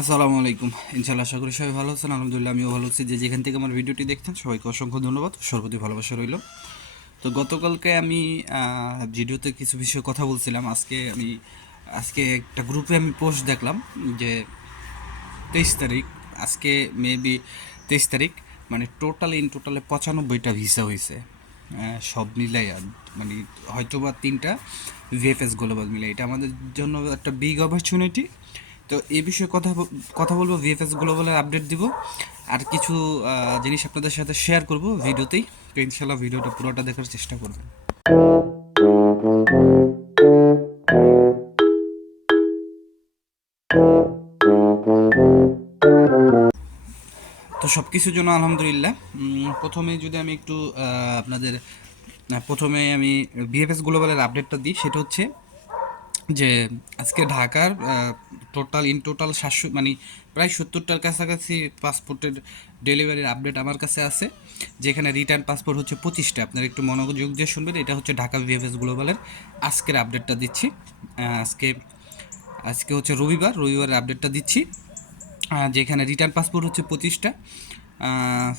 আসসালামু আলাইকুম। ইনশাআল্লাহ আশা করি সবাই ভালো আছেন। আলহামদুলিল্লাহ আমিও ভালো আছি। যে যেখান থেকে আমার ভিডিওটি দেখছেন সবাইকে অসংখ্য ধন্যবাদ। সর্বপ্রতি ভালোবাসা রইল। তো গতকালকে আমি ভিডিওতে কিছু বিষয়ে কথা বলছিলাম। আজকে একটা গ্রুপে আমি পোস্ট দেখলাম যে 23 তারিখ, আজকে মেবি 23 তারিখ, মানে টোটালে 95টা ভিসা হয়েছে। সব মিলাই মানে হয়তোবা 3টা ভিএফএস গ্লোবাল মিলে। এটা আমাদের জন্য একটা বিগ অপরচুনিটি। তো এই বিষয়ে কথা বলবো, ভিএফএস গ্লোবালের আপডেট দিব, আর কিছু জিনিস আপনাদের সাথে শেয়ার করব ভিডিওতেই। তো ইনশাল্লাহ ভিডিওটা পুরোটা দেখার চেষ্টা করবেন। তো সব কিছুর জন্য আলহামদুলিল্লাহ। প্রথমে যদি আমি একটু আপনাদের প্রথমে আমি ভিএফএস গ্লোবালের আপডেটটা দিই। সেটা হচ্ছে যে আজকে ঢাকার টোটাল 700, মানে প্রায় 70টার কাছাকাছি পাসপোর্টের ডেলিভারির আপডেট আমার কাছে আছে, যেখানে রিটার্ন পাসপোর্ট হচ্ছে 25টা। আপনারা একটু মনোযোগ দিয়ে শুনবেন। এটা হচ্ছে ঢাকা ভিএফএস গ্লোবালের আজকের আপডেটটা দিচ্ছি। আজকে আজকে হচ্ছে রবিবারের আপডেটটা দিচ্ছি, যেখানে রিটার্ন পাসপোর্ট হচ্ছে 25টা,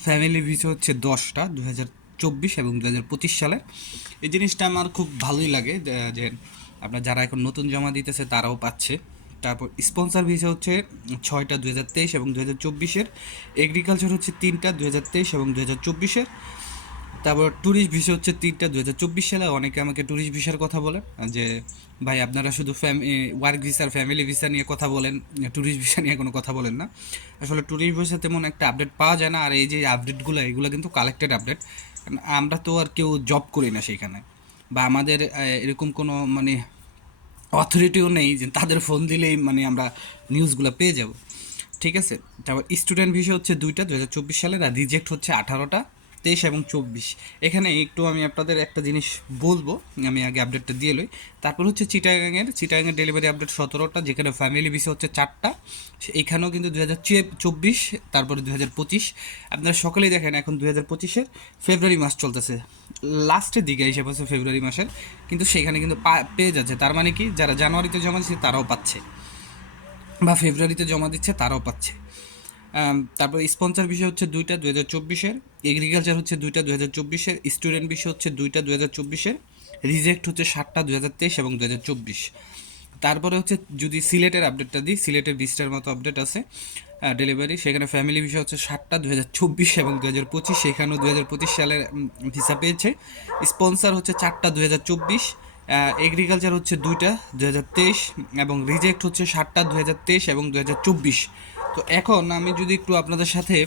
ফ্যামিলি ভিসা হচ্ছে 10টা, 2024 এবং 2025 সালের। এই জিনিসটা আমার খুব ভালোই লাগে যে আপনার যারা এখন নতুন জমা দিতেছে তারাও পাচ্ছে। তারপর স্পন্সর ভিসা হচ্ছে 6টা, 2023 এবং 2024-এর। এগ্রিকালচার হচ্ছে 3টা, 2023 এবং 2024-এর। তারপর ট্যুরিস্ট ভিসা হচ্ছে 3টা, 2024 সালে। অনেকে আমাকে ট্যুরিস্ট ভিসার কথা বলে যে ভাই আপনারা শুধু ওয়ার্ক ভিসার ফ্যামিলি ভিসা নিয়ে কথা বলেন, ট্যুরিস্ট ভিসা নিয়ে কোনো কথা বলেন না। আসলে ট্যুরিস্ট ভিসা তেমন একটা আপডেট পাওয়া যায় না। আর এই যে আপডেটগুলো, এগুলো কিন্তু কালেক্টেড আপডেট। আমরা তো আর কেউ জব করি না সেইখানে, বা আমাদের এরকম কোনো মানে অথরিটিও নেই যে তাদের ফোন দিলেই মানে আমরা নিউজগুলো পেয়ে যাব। ঠিক আছে। তারপর স্টুডেন্ট ভিসা হচ্ছে 2টা, 2024 সালের। আর রিজেক্ট হচ্ছে 18টা, 23 এবং 24। এখানে একটু আমি আপনাদের একটা জিনিস বলবো, আমি আগে আপডেটটা দিয়ে লই। তারপর হচ্ছে চিটাগাংয়ের ডেলিভারি আপডেট 17টা, যেখানে ফ্যামিলি ভিসা হচ্ছে 4টা। এইখানেও কিন্তু 2024, তারপরে 2025। আপনারা সকলেই দেখেন এখন 2025-এর ফেব্রুয়ারি মাস চলতেছে, লাস্টের দিকে হিসাব আছে ফেব্রুয়ারি মাসের, কিন্তু সেখানে কিন্তু পেয়ে যাচ্ছে। তার মানে কি, যারা জানুয়ারিতে জমা দিচ্ছে তারাও পাচ্ছে, বা ফেব্রুয়ারিতে জমা দিচ্ছে তারাও পাচ্ছে। তারপর স্পন্সর বিষয় হচ্ছে 2টা, 2024-এর। এগ্রিকালচার হচ্ছে 2টা, 2024-এর। স্টুডেন্ট বিষয় হচ্ছে 2টা, 2024-এর। রিজেক্ট হচ্ছে 7টা, 2023 এবং 2024। তারপরে হচ্ছে যদি সিলেটের আপডেটটা দিই, সিলেটের 20টার মতো আপডেট আছে ডেলিভারি। সেখানে ফ্যামিলি ভিসা হচ্ছে 7টা, 2024 এবং 2025। সেখানেও 2025 সালের ভিসা পেয়েছে। স্পন্সর হচ্ছে 4টা, 2024। এগ্রিকালচার হচ্ছে 2টা, 2023 এবং রিজেক্ট হচ্ছে 7টা, 2023 এবং 2024। তো এখন আমি যদি একটু আপনাদের সাথে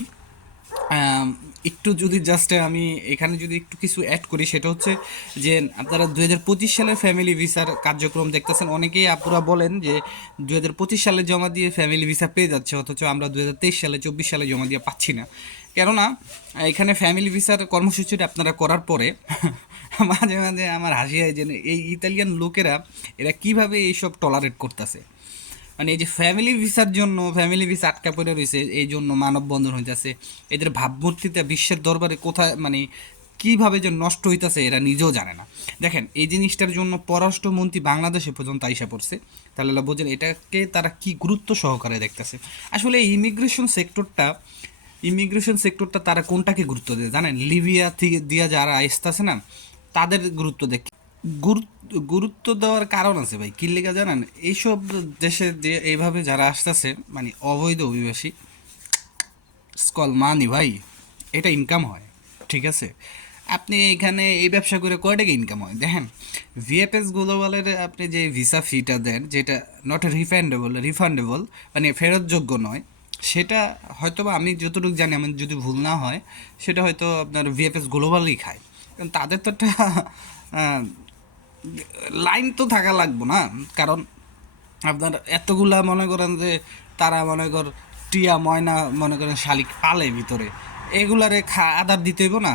একটু যদি জাস্ট আমি এখানে যদি একটু কিছু অ্যাড করি, সেটা হচ্ছে যে আপনারা 2025 সালের ফ্যামিলি ভিসার কার্যক্রম দেখতেছেন। অনেকেই আপুরা বলেন যে 2025 সালে জমা দিয়ে ফ্যামিলি ভিসা পেয়ে যাচ্ছে, অথচ আমরা 2023 সালে 24 সালে জমা দিয়ে পাচ্ছি না। কেননা এখানে ফ্যামিলি ভিসার কর্মসূচিটা আপনারা করার পরে মাঝে মাঝে আমার হাসি হয় যে এই ইতালিয়ান লোকেরা এরা কিভাবে এইসব টলারেট করতেছে। মানে এই যে ফ্যামিলি ভিসা আটকা পড়ে রয়েছে, এই জন্য মানববন্ধন হইতেছে। এদের ভাবমূর্তিতে বিশ্বের দরবারে কোথায় মানে কিভাবে যে নষ্ট হইতেছে এরা নিজেও জানে না। দেখেন, এই জিনিসটার জন্য পররাষ্ট্রমন্ত্রী বাংলাদেশে পর্যন্ত আইসা পড়ছে। তাহলে বোঝেন এটাকে তারা কি গুরুত্ব সহকারে দেখতেছে। আসলে এই ইমিগ্রেশন সেক্টরটা তারা কোনটাকে গুরুত্ব দেয় জানেন? লিবিয়া থেকে দিয়া যারা আসতেছে না, তাদের গুরুত্ব দেয়। গুরুত্ব দেওয়ার কারণ আছে ভাই, কি লেগে জানেন? এইসব দেশে যে এইভাবে যারা আসতেছে, মানে অবৈধ অভিবাসী, স্কল মানি ভাই, এটা ইনকাম হয়। ঠিক আছে। আপনি এখানে এই ব্যবসা করে কয় টাকা ইনকাম হয় দেখেন। ভিএফএস গ্লোবালের আপনি যে ভিসা ফিটা দেন, যেটা নট রিফান্ডেবল, মানে ফেরতযোগ্য নয়, সেটা হয়তো বা আমি যতটুকু জানি, আমার যদি ভুল না হয়, সেটা হয়তো আপনার ভিএফএস গ্লোবালই খায়। কারণ তাদের তো একটা লাইন তো থাকা লাগবো না। কারণ আপনার এতগুলা মনে করেন যে তারা মনে কর টিয়া ময়না মনে করেন শালিক পালে ভিতরে, এগুলারে আদার দিতে হইব না।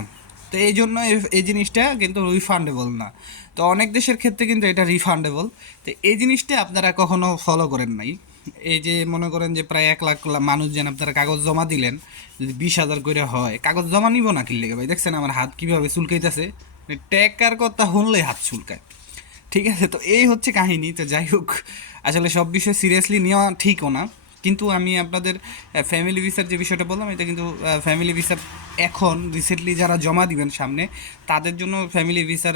তো এই জন্য এই জিনিসটা কিন্তু রিফান্ডেবল না। তো অনেক দেশের ক্ষেত্রে কিন্তু এটা রিফান্ডেবল। তো এই জিনিসটা আপনারা কখনো ফলো করেন নাই। এই যে মনে করেন যে প্রায় 1 লাখ মানুষ যেন আপনারা কাগজ জমা দিলেন, যদি 20,000 করে হয়, কাগজ জমা নিব না কি লেগে ভাই? দেখছেন আমার হাত কীভাবে চুলকাইতেছে, ট্যাকার কথা শুনলেই হাত চুলকায়। ঠিক আছে। তো এই হচ্ছে কাহিনী। তো যাই হোক, আসলে সব বিষয় সিরিয়াসলি নেওয়া ঠিকও না, কিন্তু আমি আপনাদের ফ্যামিলি ভিসার যে বিষয়টা বললাম, এটা কিন্তু ফ্যামিলি ভিসার এখন রিসেন্টলি যারা জমা দিবেন সামনে, তাদের জন্য ফ্যামিলি ভিসার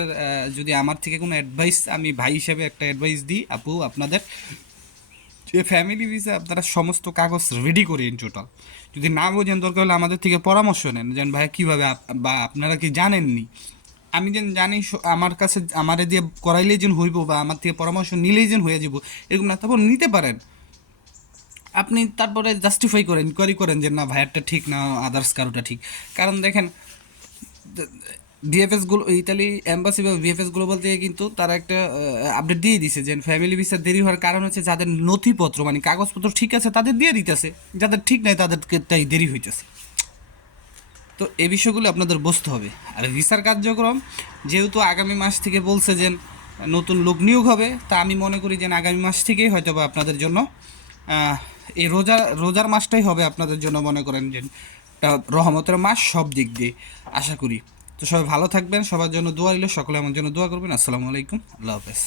যদি আমার থেকে কোনো অ্যাডভাইস, আমি ভাই হিসেবে একটা অ্যাডভাইস দিই আপু আপনাদের, যে ফ্যামিলি ভিসা আপনারা সমস্ত কাগজ রেডি করে ইন টোটাল, যদি না বোঝেন দরকার হলে আমাদের থেকে পরামর্শ নেন, যেন ভাই কীভাবে বা আপনারা কি জানেননি, আমি যেন জানি আমার কাছে আমারে দিয়ে করাইলেই যেন হইব বা আমার থেকে পরামর্শ নিলেই যেন হয়ে যাব এরকম না। তারপর নিতে পারেন আপনি, তারপরে জাস্টিফাই করেন, ইনকোয়ারি করেন যে না ভাইয়ারটা ঠিক না আদার্স কারোটা ঠিক। কারণ দেখেন ভিএফএসগুলো, ইতালি এম্বাসি বা ভিএফএস গ্লোবাল থেকে কিন্তু তারা একটা আপডেট দিয়ে দিছে যে ফ্যামিলি ভিসা দেরি হওয়ার কারণ হচ্ছে যাদের নথিপত্র মানে কাগজপত্র ঠিক আছে তাদের দিয়ে দিতেছে, যাদের ঠিক নাই তাদেরকে তাই দেরি হইতেছে। তো এই বিষয়গুলো আপনাদের বুঝতে হবে। আর ভিসার কার্যক্রম যেহেতু আগামী মাস থেকে বলছে যে নতুন লোক নিয়োগ হবে, তা আমি মনে করি যে আগামী মাস থেকেই হয়তো বা আপনাদের জন্য এই রোজার মাসটাই হবে আপনাদের জন্য, মনে করেন যে রহমতের মাস সব দিক দিয়ে আশা করি। তো সবাই ভালো থাকবেন, সবার জন্য দোয়া রইল, সকলে আমার জন্য দোয়া করবেন। আসসালামু আলাইকুম, আল্লাহ হাফেজ।